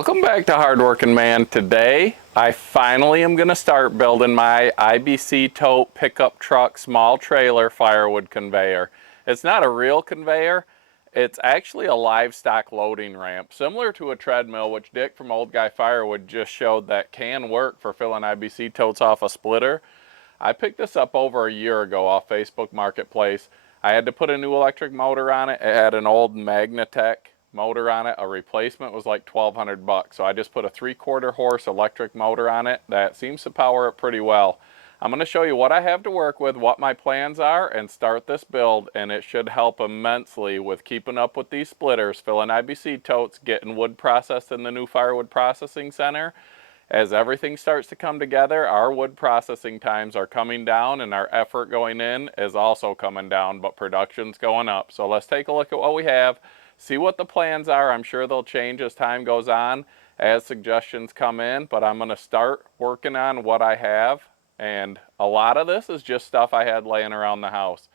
Welcome back to Hardworking Man. Today, I finally am going to start building my IBC Tote pickup truck small trailer firewood conveyor. It's not a real conveyor. It's actually a livestock loading ramp, similar to a treadmill, which Dick from Old Guy Firewood just showed that can work for filling IBC totes off a splitter. I picked this up over a year ago off Facebook Marketplace. I had to put a new electric motor on it. It had an old Magnatech motor on it. A replacement was like $1,200, so I just put a 3/4 horse electric motor on it that seems to power it pretty well. I'm going to show you what I have to work with, what my plans are, and start this build, and it should help immensely with keeping up with these splitters, filling IBC totes, getting wood processed in the new Firewood processing center. As everything starts to come together, our wood processing times are coming down and our effort going in is also coming down, but production's going up. So let's take a look at what we have, see what the plans are. I'm sure they'll change as time goes on, as suggestions come in, but I'm gonna start working on what I have. And a lot of this is just stuff I had laying around the house.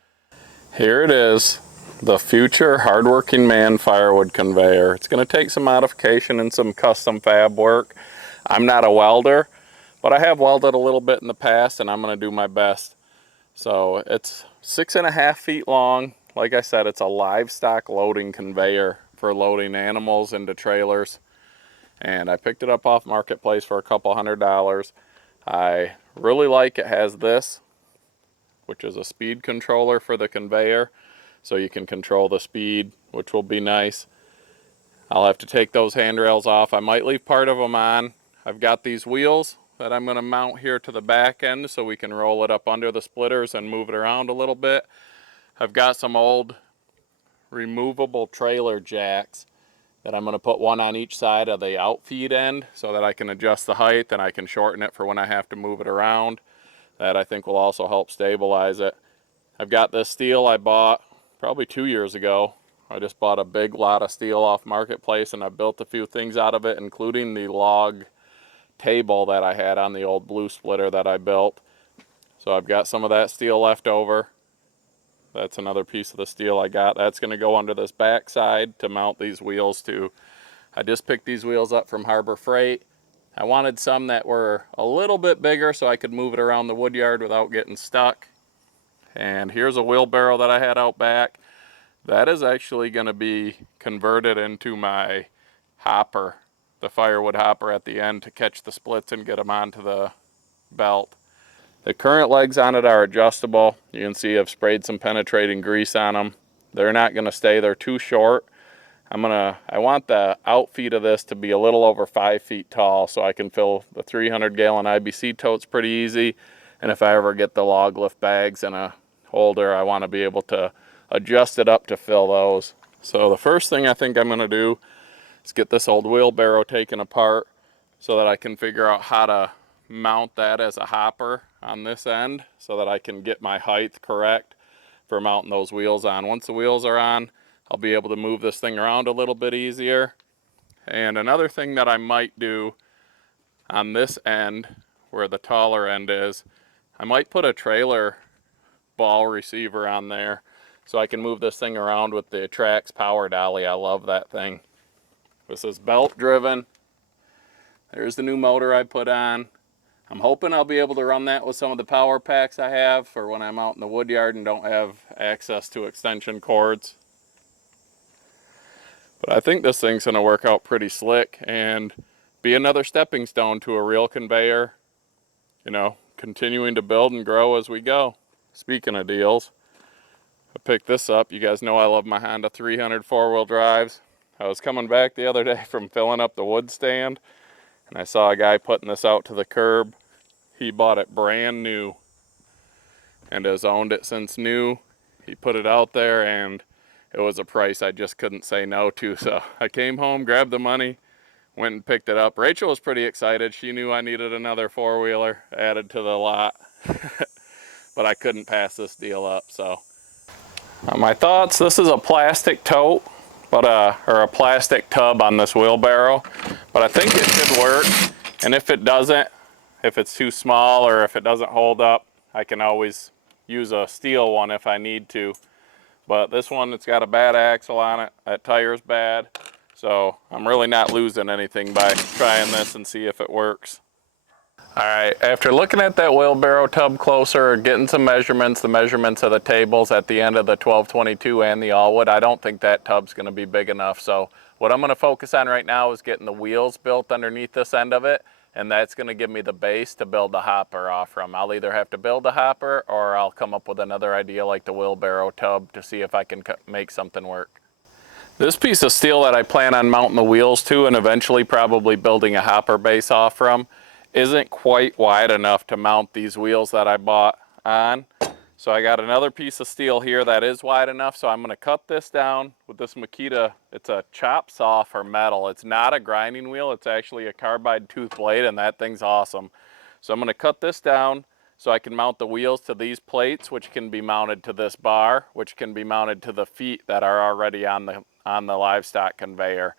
Here it is, the future Hardworking Man firewood conveyor. It's gonna take some modification and some custom fab work. I'm not a welder, but I have welded a little bit in the past and I'm gonna do my best. So it's 6.5 feet long. Like I said, it's a livestock loading conveyor for loading animals into trailers. And I picked it up off Marketplace for a couple $100. I really like it. Has this, which is a speed controller for the conveyor. So you can control the speed, which will be nice. I'll have to take those handrails off. I might leave part of them on. I've got these wheels that I'm going to mount here to the back end so we can roll it up under the splitters and move it around a little bit. I've got some old removable trailer jacks that I'm going to put one on each side of the outfeed end so that I can adjust the height and I can shorten it for when I have to move it around. That I think will also help stabilize it. I've got this steel I bought probably 2 years ago. I just bought a big lot of steel off Marketplace and I built a few things out of it, including the log table that I had on the old blue splitter that I built. So I've got some of that steel left over. That's another piece of the steel I got. That's going to go under this back side to mount these wheels to. I just picked these wheels up from Harbor Freight. I wanted some that were a little bit bigger so I could move it around the wood yard without getting stuck. And here's a wheelbarrow that I had out back. That is actually going to be converted into my hopper, the firewood hopper at the end to catch the splits and get them onto the belt. The current legs on it are adjustable. You can see I've sprayed some penetrating grease on them. They're not going to stay, they're too short. I want the outfeed of this to be a little over 5 feet tall so I can fill the 300-gallon IBC totes pretty easy. And if I ever get the log lift bags in a holder, I want to be able to adjust it up to fill those. So the first thing I think I'm going to do is get this old wheelbarrow taken apart so that I can figure out how to mount that as a hopper on this end so that I can get my height correct for mounting those wheels on. Once the wheels are on, I'll be able to move this thing around a little bit easier. And another thing that I might do on this end, where the taller end is, I might put a trailer ball receiver on there so I can move this thing around with the Trax power dolly. I love that thing. This is belt driven. There's the new motor I put on. I'm hoping I'll be able to run that with some of the power packs I have for when I'm out in the wood yard and don't have access to extension cords. But I think this thing's going to work out pretty slick and be another stepping stone to a real conveyor. You know, continuing to build and grow as we go. Speaking of deals, I picked this up. You guys know I love my Honda 300 four-wheel drives. I was coming back the other day from filling up the wood stand, and I saw a guy putting this out to the curb. He bought it brand new and has owned it since new. He put it out there, and it was a price I just couldn't say no to. So I came home, grabbed the money, went and picked it up. Rachel was pretty excited. She knew I needed another four-wheeler added to the lot. But I couldn't pass this deal up. So my thoughts, this is a plastic tote, but or a plastic tub on this wheelbarrow, but I think it should work. And if it doesn't, if it's too small or if it doesn't hold up, I can always use a steel one if I need to. But this one, it's got a bad axle on it. That tire's bad. So I'm really not losing anything by trying this and see if it works. All right, after looking at that wheelbarrow tub closer, getting some measurements, the measurements of the tables at the end of the 1222 and the all-wood, I don't think that tub's gonna be big enough. So what I'm gonna focus on right now is getting the wheels built underneath this end of it, and that's gonna give me the base to build the hopper off from. I'll either have to build a hopper or I'll come up with another idea like the wheelbarrow tub to see if I can make something work. This piece of steel that I plan on mounting the wheels to and eventually probably building a hopper base off from isn't quite wide enough to mount these wheels that I bought on. So I got another piece of steel here that is wide enough, so I'm going to cut this down with this Makita. It's a chop saw for metal. It's not a grinding wheel, it's actually a carbide tooth blade, and that thing's awesome. So I'm going to cut this down so I can mount the wheels to these plates, which can be mounted to this bar, which can be mounted to the feet that are already on the livestock conveyor.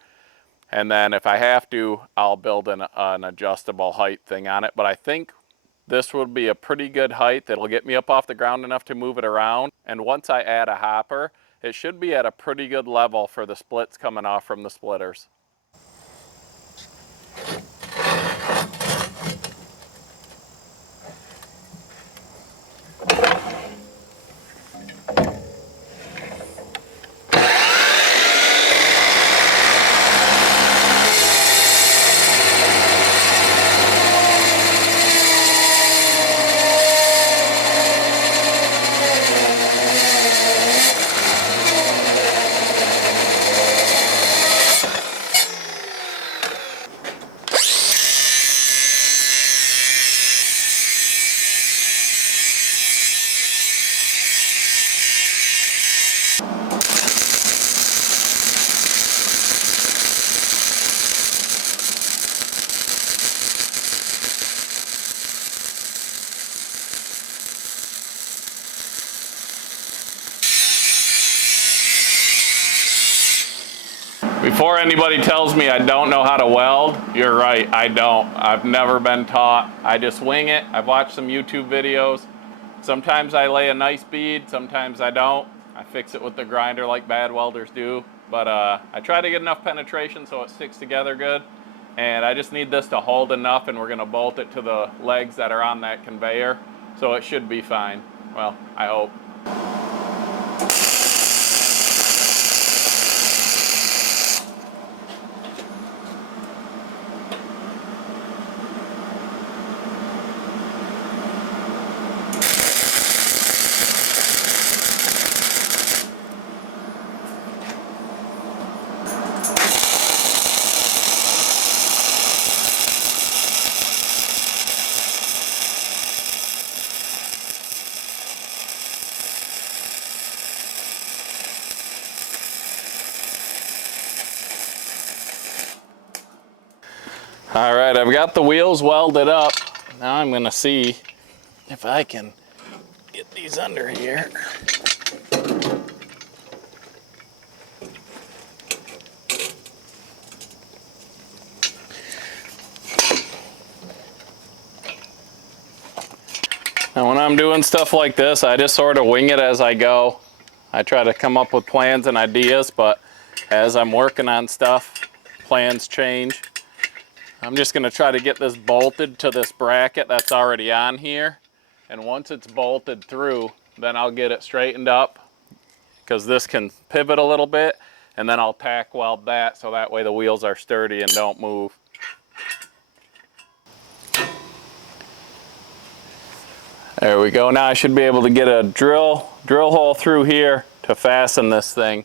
And then if I have to, I'll build an adjustable height thing on it. But I think this would be a pretty good height that'll get me up off the ground enough to move it around. And once I add a hopper, it should be at a pretty good level for the splits coming off from the splitters. Before anybody tells me I don't know how to weld, you're right, I don't. I've never been taught. I just wing it. I've watched some YouTube videos. Sometimes I lay a nice bead, sometimes I don't. I fix it with the grinder like bad welders do. But I try to get enough penetration so it sticks together good. And I just need this to hold enough, and we're gonna bolt it to the legs that are on that conveyor. So it should be fine. Well, I hope. All right, I've got the wheels welded up. Now I'm gonna see if I can get these under here. Now when I'm doing stuff like this, I just sort of wing it as I go. I try to come up with plans and ideas, but as I'm working on stuff, plans change. I'm just gonna try to get this bolted to this bracket that's already on here. And once it's bolted through, then I'll get it straightened up, because this can pivot a little bit, and then I'll tack weld that so that way the wheels are sturdy and don't move. There we go. Now I should be able to get a drill hole through here to fasten this thing.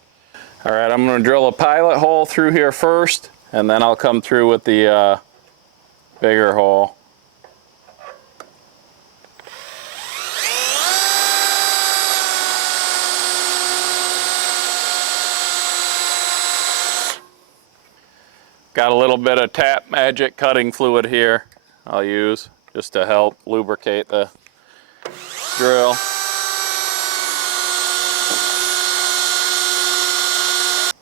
All right, I'm gonna drill a pilot hole through here first, and then I'll come through with the bigger hole. Got a little bit of Tap Magic cutting fluid here I'll use just to help lubricate the drill.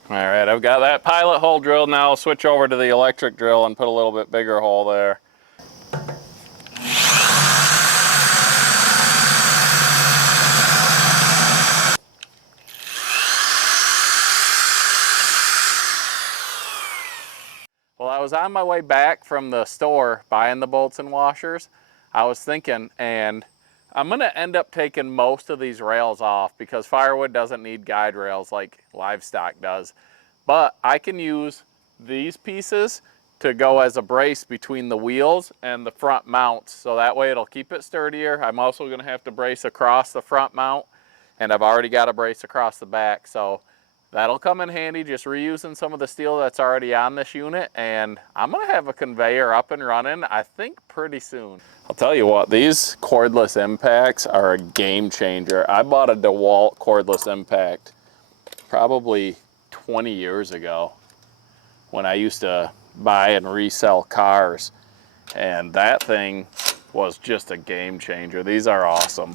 All right, I've got that pilot hole drilled. Now I'll switch over to the electric drill and put a little bit bigger hole there. I was on my way back from the store buying the bolts and washers, I was thinking, and I'm gonna end up taking most of these rails off because Firewood doesn't need guide rails like Livestock does. But I can use these pieces to go as a brace between the wheels and the front mounts. So that way it'll keep it sturdier. I'm also gonna have to brace across the front mount, and I've already got a brace across the back. So that'll come in handy, just reusing some of the steel that's already on this unit. And I'm gonna have a conveyor up and running, I think pretty soon. I'll tell you what, these cordless impacts are a game changer. I bought a DeWalt cordless impact probably 20 years ago when I used to buy and resell cars, and that thing was just a game changer. These are awesome.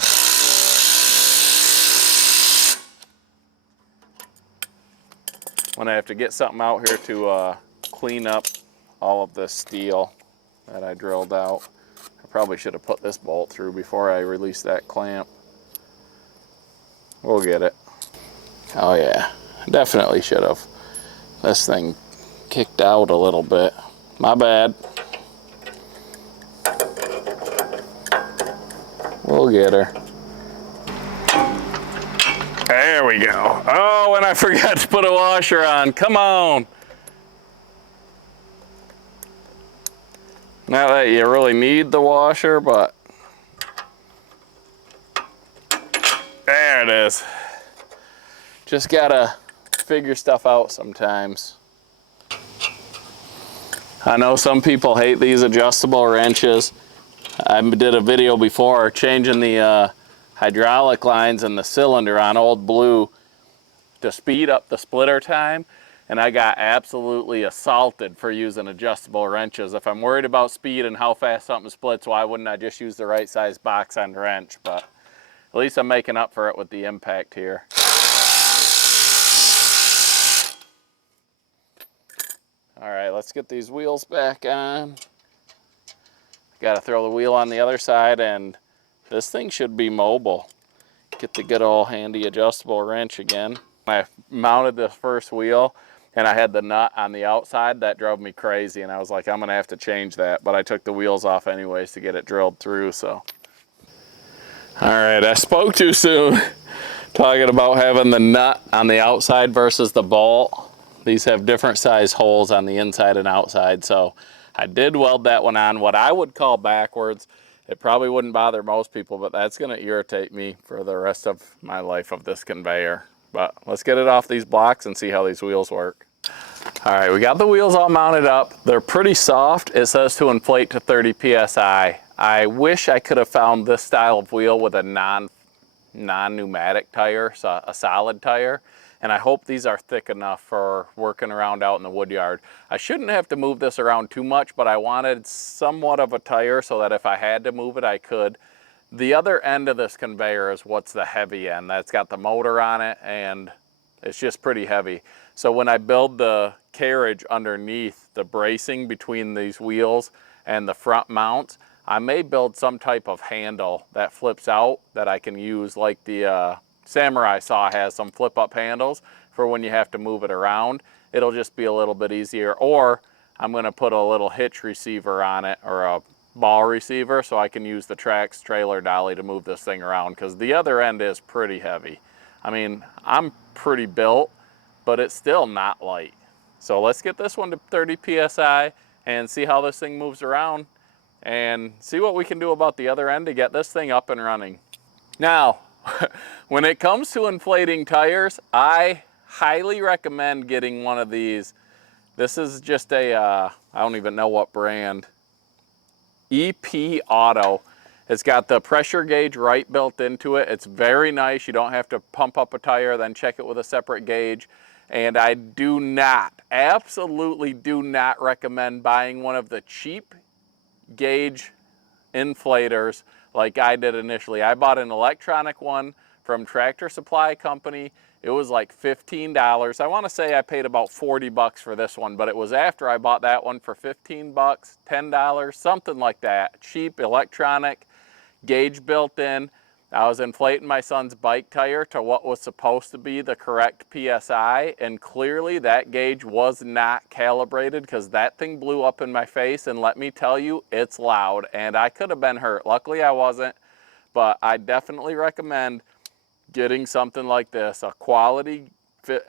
When I have to get something out here to clean up all of this steel that I drilled out. I probably should have put this bolt through before I released that clamp. We'll get it. Oh yeah, definitely should have. This thing kicked out a little bit. My bad. We'll get her. There we go. Oh, and I forgot to put a washer on. Come on. Not that you really need the washer, but there it is. Just gotta figure stuff out sometimes. I know some people hate these adjustable wrenches. I did a video before changing the hydraulic lines in the cylinder on Old Blue to speed up the splitter time, and I got absolutely assaulted for using adjustable wrenches. If I'm worried about speed and how fast something splits, why wouldn't I just use the right size box end wrench? But at least I'm making up for it with the impact here. All right, let's get these wheels back on. Got to throw the wheel on the other side, and this thing should be mobile. Get the good old handy adjustable wrench again. I mounted this first wheel, and I had the nut on the outside. That drove me crazy, and I was like, I'm gonna have to change that. But I took the wheels off anyways to get it drilled through, so. All right, I spoke too soon. Talking about having the nut on the outside versus the bolt. These have different size holes on the inside and outside, so I did weld that one on what I would call backwards. It probably wouldn't bother most people, but that's gonna irritate me for the rest of my life of this conveyor. But let's get it off these blocks and see how these wheels work. All right, we got the wheels all mounted up. They're pretty soft. It says to inflate to 30 PSI. I wish I could have found this style of wheel with a non-pneumatic tire, so a solid tire. And I hope these are thick enough for working around out in the wood yard. I shouldn't have to move this around too much, but I wanted somewhat of a tire so that if I had to move it, I could. The other end of this conveyor is what's the heavy end. That's got the motor on it, and it's just pretty heavy. So when I build the carriage underneath the bracing between these wheels and the front mounts, I may build some type of handle that flips out that I can use, like the Samurai saw has some flip up handles for when you have to move it around. It'll just be a little bit easier. Or I'm gonna put a little hitch receiver on it, or a ball receiver, so I can use the Trax trailer dolly to move this thing around, because the other end is pretty heavy. I mean, I'm pretty built, but it's still not light. So let's get this one to 30 PSI and see how this thing moves around and see what we can do about the other end to get this thing up and running. Now, when it comes to inflating tires, I highly recommend getting one of these. This is just a, I don't even know what brand. EP Auto. It's got the pressure gauge right built into it. It's very nice. You don't have to pump up a tire, then check it with a separate gauge. And I do not, absolutely do not recommend buying one of the cheap gauge inflators like I did initially. I bought an electronic one from Tractor Supply Company. It was like $15. I want to say I paid about 40 bucks for this one, but it was after I bought that one for 15 bucks, $10, something like that. Cheap electronic, gauge built in. I was inflating my son's bike tire to what was supposed to be the correct PSI, and clearly that gauge was not calibrated because that thing blew up in my face, and let me tell you, it's loud, and I could have been hurt. Luckily I wasn't, but I definitely recommend getting something like this, a quality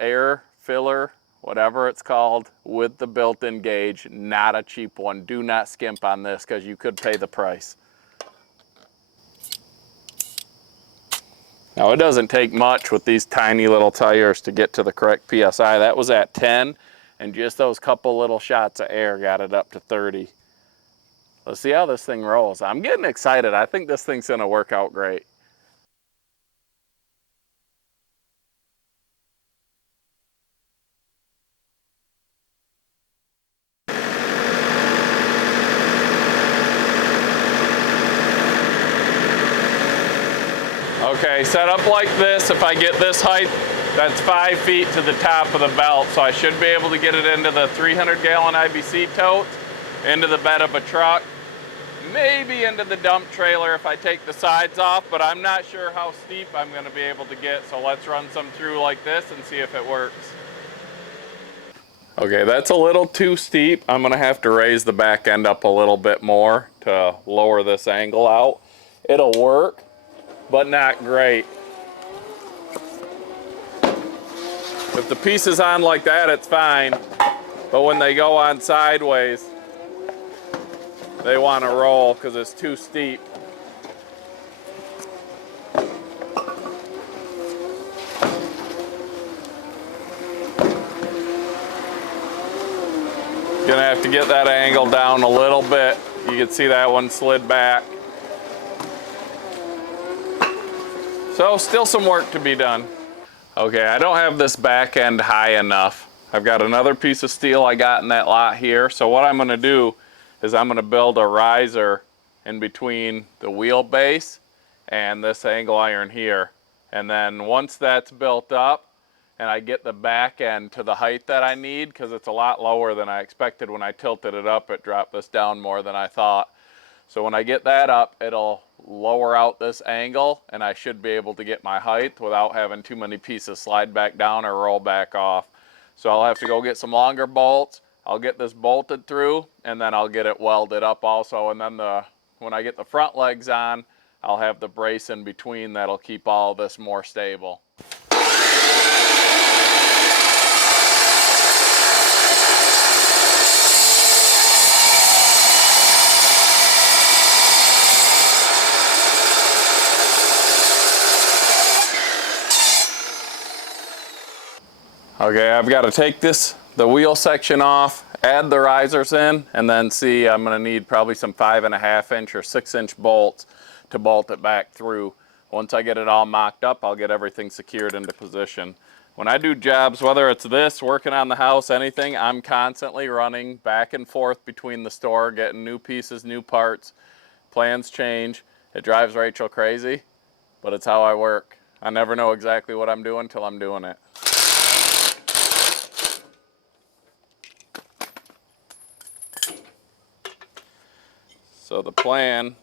air filler, whatever it's called, with the built-in gauge, not a cheap one. Do not skimp on this because you could pay the price. Now it doesn't take much with these tiny little tires to get to the correct PSI. That was at 10, and just those couple little shots of air got it up to 30. Let's see how this thing rolls. I'm getting excited. I think this thing's gonna work out great. Okay, set up like this. If I get this height, that's 5 feet to the top of the belt, so I should be able to get it into the 300-gallon IBC tote, into the bed of a truck, maybe into the dump trailer if I take the sides off, but I'm not sure how steep I'm going to be able to get, so let's run some through like this and see if it works. Okay, that's a little too steep. I'm going to have to raise the back end up a little bit more to lower this angle out. It'll work, but not great. If the piece is on like that, it's fine, but when they go on sideways, they want to roll because it's too steep. Gonna have to get that angle down a little bit. You can see that one slid back. So still some work to be done. Okay, I don't have this back end high enough. I've got another piece of steel I got in that lot here. So what I'm gonna do is I'm gonna build a riser in between the wheelbase and this angle iron here. And then once that's built up and I get the back end to the height that I need, because it's a lot lower than I expected when I tilted it up, it dropped this down more than I thought. So when I get that up, it'll lower out this angle and I should be able to get my height without having too many pieces slide back down or roll back off. So I'll have to go get some longer bolts. I'll get this bolted through and then I'll get it welded up also. And then when I get the front legs on, I'll have the brace in between that'll keep all this more stable. Okay, I've got to take the wheel section off, add the risers in, and then see, I'm going to need probably some 5.5-inch or 6-inch bolts to bolt it back through. Once I get it all mocked up, I'll get everything secured into position. When I do jobs, whether it's this, working on the house, anything, I'm constantly running back and forth between the store, getting new pieces, new parts. Plans change. It drives Rachel crazy, but it's how I work. I never know exactly what I'm doing till I'm doing it. So the plan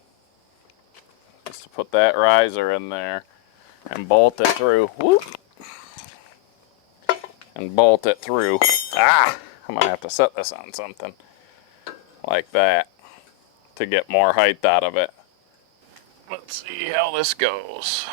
is to put that riser in there and bolt it through. Whoop! And bolt it through. Ah! I'm gonna have to set this on something like that to get more height out of it. Let's see how this goes.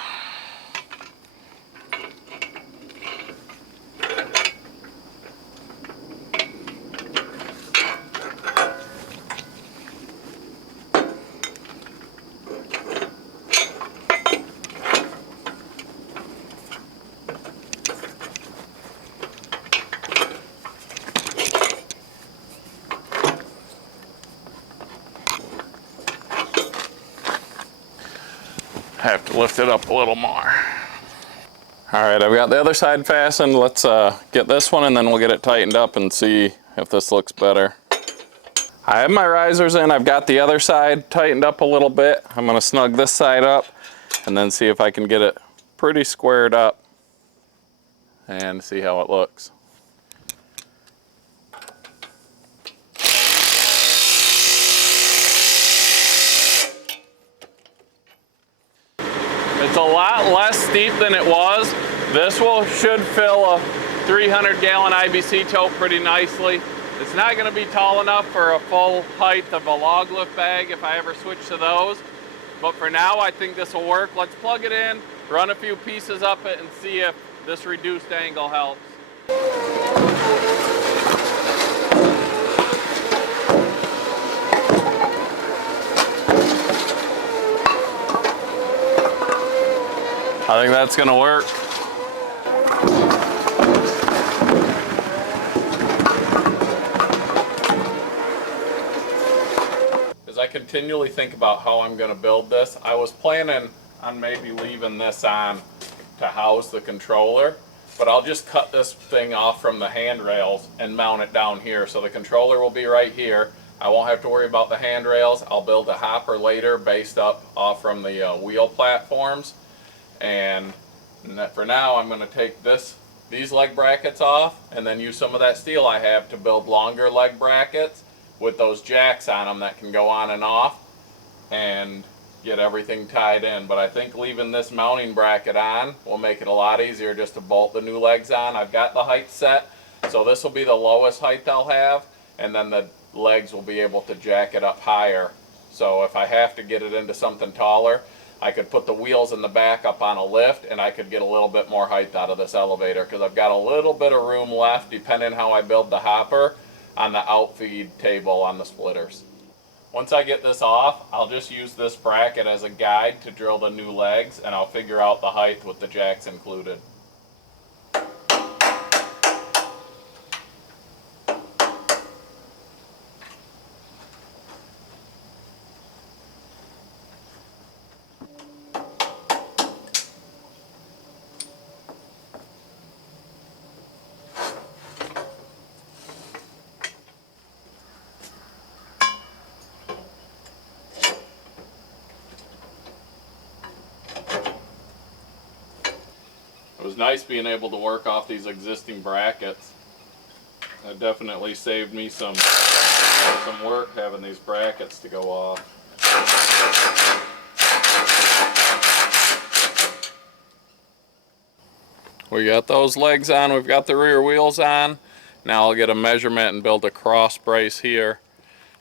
Have to lift it up a little more. All right, I've got the other side fastened. Let's get this one and then we'll get it tightened up and see if this looks better. I have my risers in. I've got the other side tightened up a little bit. I'm gonna snug this side up and then see if I can get it pretty squared up and see how it looks. It's a lot less steep than it was. This should fill a 300-gallon IBC tote pretty nicely. It's not going to be tall enough for a full height of a log lift bag if I ever switch to those. But for now, I think this will work. Let's plug it in, run a few pieces up it, and see if this reduced angle helps. I think that's gonna work. As I continually think about how I'm gonna build this, I was planning on maybe leaving this on to house the controller, but I'll just cut this thing off from the handrails and mount it down here. So the controller will be right here. I won't have to worry about the handrails. I'll build a hopper later based up off from the wheel platforms. And for now, I'm going to take these leg brackets off and then use some of that steel I have to build longer leg brackets with those jacks on them that can go on and off and get everything tied in. But I think leaving this mounting bracket on will make it a lot easier just to bolt the new legs on. I've got the height set, so this will be the lowest height I'll have, and then the legs will be able to jack it up higher. So if I have to get it into something taller, I could put the wheels in the back up on a lift and I could get a little bit more height out of this elevator because I've got a little bit of room left, depending how I build the hopper, on the outfeed table on the splitters. Once I get this off, I'll just use this bracket as a guide to drill the new legs, and I'll figure out the height with the jacks included. It was nice being able to work off these existing brackets. It definitely saved me some work having these brackets to go off. We got those legs on, we've got the rear wheels on. Now I'll get a measurement and build a cross brace here,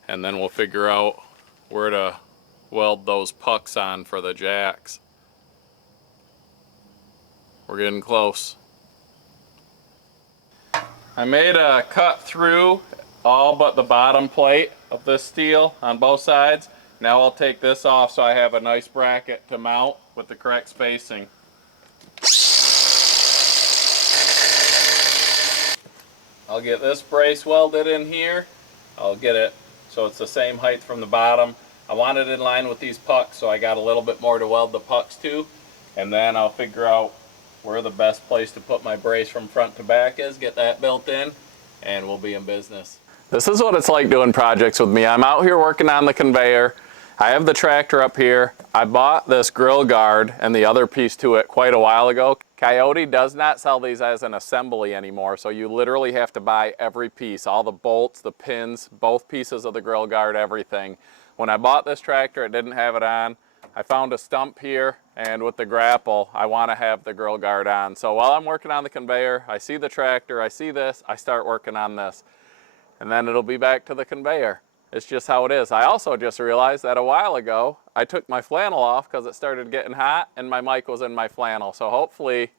and then we'll figure out where to weld those pucks on for the jacks. We're getting close. I made a cut through all but the bottom plate of this steel on both sides. Now I'll take this off so I have a nice bracket to mount with the correct spacing. I'll get this brace welded in here. I'll get it so it's the same height from the bottom. I want it in line with these pucks, so I got a little bit more to weld the pucks to, and then I'll figure out where the best place to put my brace from front to back is, get that built in, and we'll be in business. This is what it's like doing projects with me. I'm out here working on the conveyor. I have the tractor up here. I bought this grill guard and the other piece to it quite a while ago. Coyote does not sell these as an assembly anymore, so you literally have to buy every piece, all the bolts, the pins, both pieces of the grill guard, everything. When I bought this tractor, it didn't have it on. I found a stump here, and with the grapple, I want to have the grill guard on. So while I'm working on the conveyor, I see the tractor, I see this, I start working on this. And then it'll be back to the conveyor. It's just how it is. I also just realized that a while ago, I took my flannel off because it started getting hot and my mic was in my flannel. So hopefully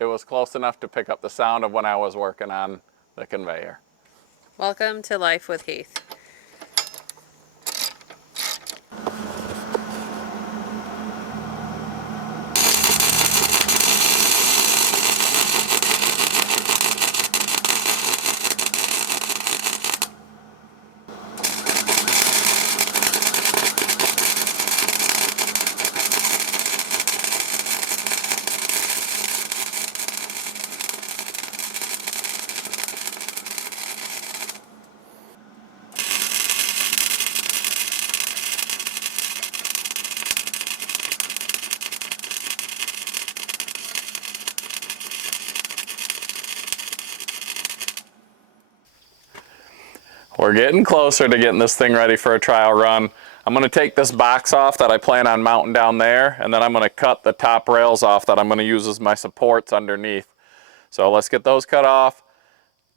it was close enough to pick up the sound of when I was working on the conveyor. Welcome to Life with Heath. We're getting closer to getting this thing ready for a trial run. I'm going to take this box off that I plan on mounting down there, and then I'm going to cut the top rails off that I'm going to use as my supports underneath. So let's get those cut off,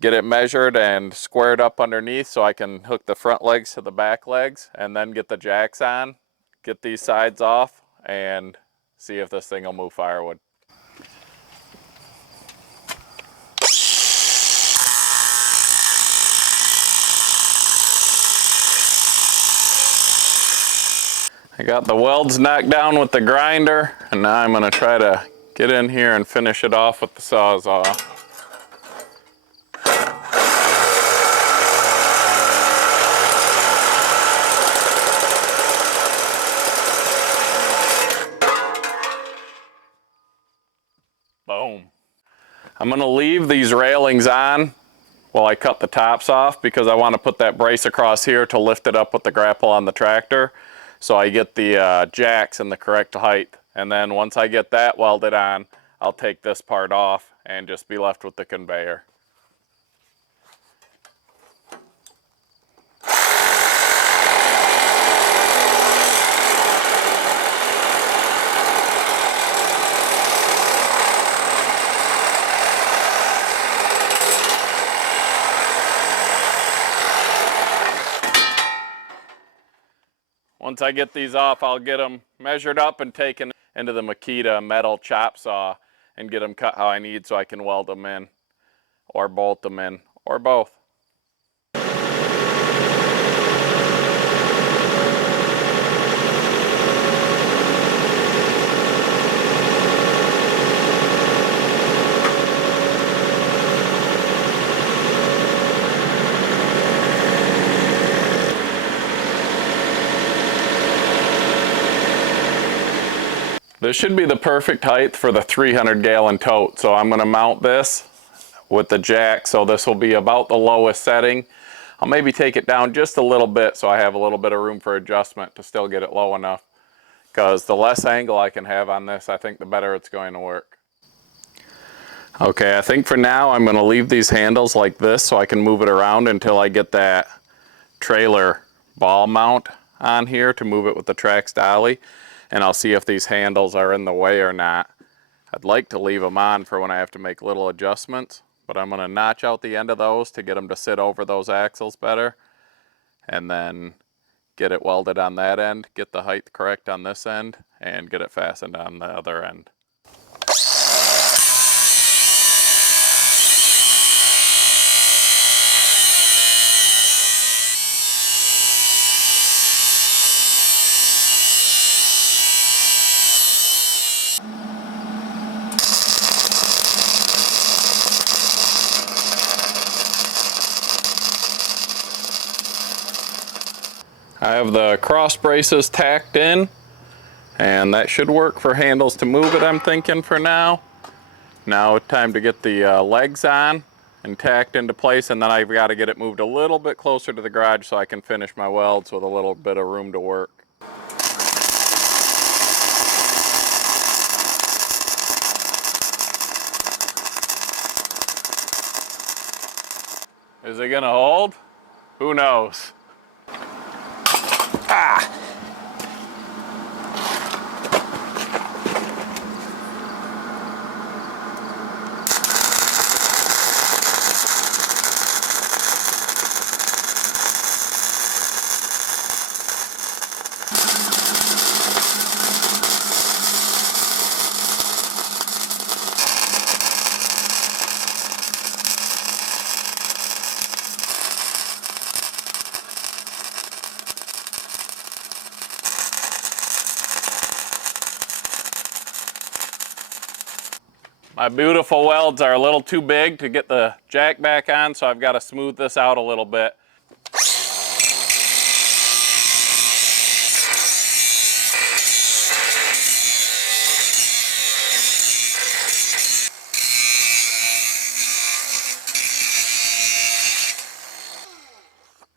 get it measured and squared up underneath so I can hook the front legs to the back legs, and then get the jacks on, get these sides off, and see if this thing will move firewood. I got the welds knocked down with the grinder, and now I'm going to try to get in here and finish it off with the Sawzall. Boom. I'm going to leave these railings on while I cut the tops off because I want to put that brace across here to lift it up with the grapple on the tractor, so I get the jacks in the correct height. And then once I get that welded on, I'll take this part off and just be left with the conveyor. Once I get these off, I'll get them measured up and taken into the Makita metal chop saw and get them cut how I need so I can weld them in, or bolt them in, or both. This should be the perfect height for the 300-gallon tote. So I'm going to mount this with the jack, so this will be about the lowest setting. I'll maybe take it down just a little bit so I have a little bit of room for adjustment to still get it low enough, because the less angle I can have on this, I think the better it's going to work. Okay, I think for now I'm going to leave these handles like this so I can move it around until I get that trailer ball mount on here to move it with the Trax dolly. And I'll see if these handles are in the way or not. I'd like to leave them on for when I have to make little adjustments, but I'm going to notch out the end of those to get them to sit over those axles better, and then get it welded on that end, get the height correct on this end, and get it fastened on the other end. I have the cross braces tacked in, and that should work for handles to move it, I'm thinking, for now. Now it's time to get the legs on and tacked into place, and then I've got to get it moved a little bit closer to the garage so I can finish my welds with a little bit of room to work. Is it gonna hold? Who knows? Ah! My beautiful welds are a little too big to get the jack back on, so I've got to smooth this out a little bit.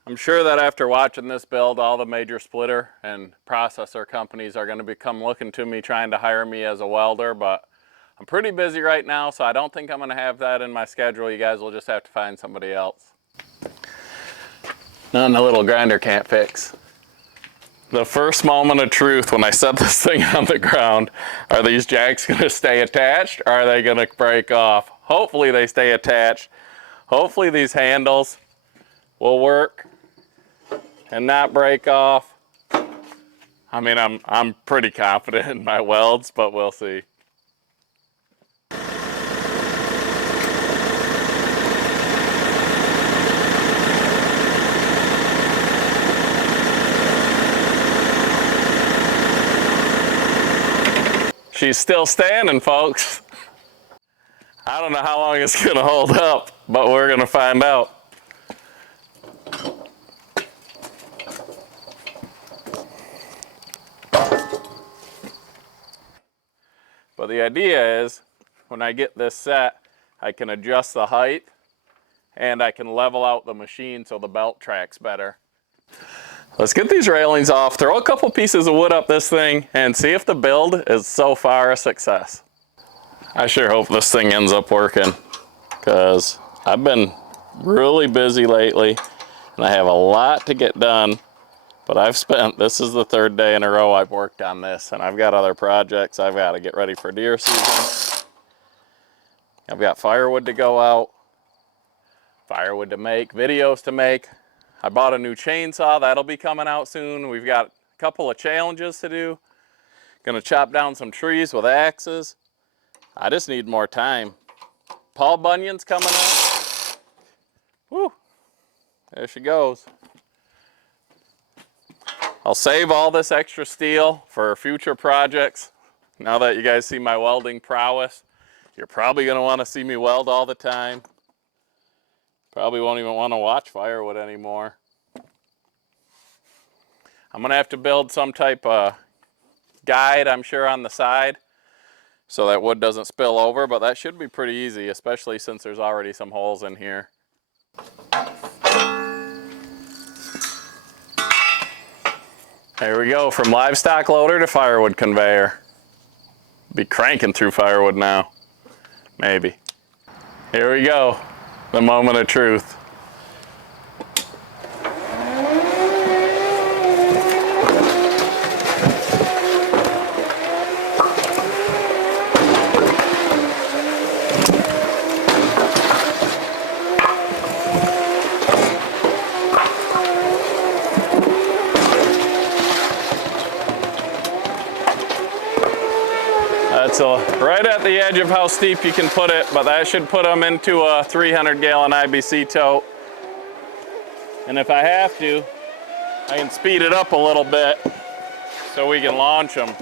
I'm sure that after watching this build, all the major splitter and processor companies are going to become looking to me trying to hire me as a welder, but I'm pretty busy right now, so I don't think I'm going to have that in my schedule. You guys will just have to find somebody else. Nothing the little grinder can't fix. The first moment of truth when I set this thing on the ground, are these jacks gonna stay attached or are they gonna break off? Hopefully they stay attached. Hopefully these handles will work and not break off. I mean, I'm pretty confident in my welds, but we'll see. She's still standing, folks. I don't know how long it's gonna hold up, but we're gonna find out. But the idea is, when I get this set, I can adjust the height and I can level out the machine so the belt tracks better. Let's get these railings off, throw a couple pieces of wood up this thing, and see if the build is so far a success. I sure hope this thing ends up working, because I've been really busy lately, and I have a lot to get done, but this is the third day in a row I've worked on this, and I've got other projects. I've got to get ready for deer season. I've got firewood to go out, firewood to make, videos to make. I bought a new chainsaw, that'll be coming out soon. We've got a couple of challenges to do. Gonna chop down some trees with axes. I just need more time. Paul Bunyan's coming up. Woo, there she goes. I'll save all this extra steel for future projects. Now that you guys see my welding prowess, you're probably gonna wanna see me weld all the time. Probably won't even want to watch firewood anymore. I'm going to have to build some type of guide, I'm sure, on the side so that wood doesn't spill over, but that should be pretty easy, especially since there's already some holes in here. There we go, from livestock loader to firewood conveyor. Be cranking through firewood now. Maybe. Here we go. The moment of truth. That's right at the edge of how steep you can put it, but that should put them into a 300-gallon IBC tote. And if I have to, I can speed it up a little bit so we can launch them.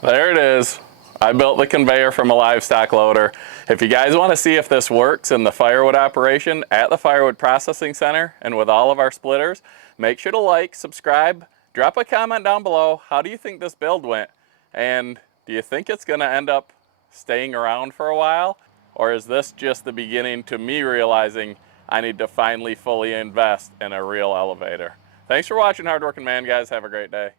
There it is. I built the conveyor from a livestock loader. If you guys want to see if this works in the firewood operation at the Firewood Processing Center and with all of our splitters, make sure to like, subscribe, drop a comment down below. How do you think this build went? And do you think it's going to end up staying around for a while? Or is this just the beginning to me realizing I need to finally fully invest in a real elevator? Thanks for watching, hardworking man, guys. Have a great day.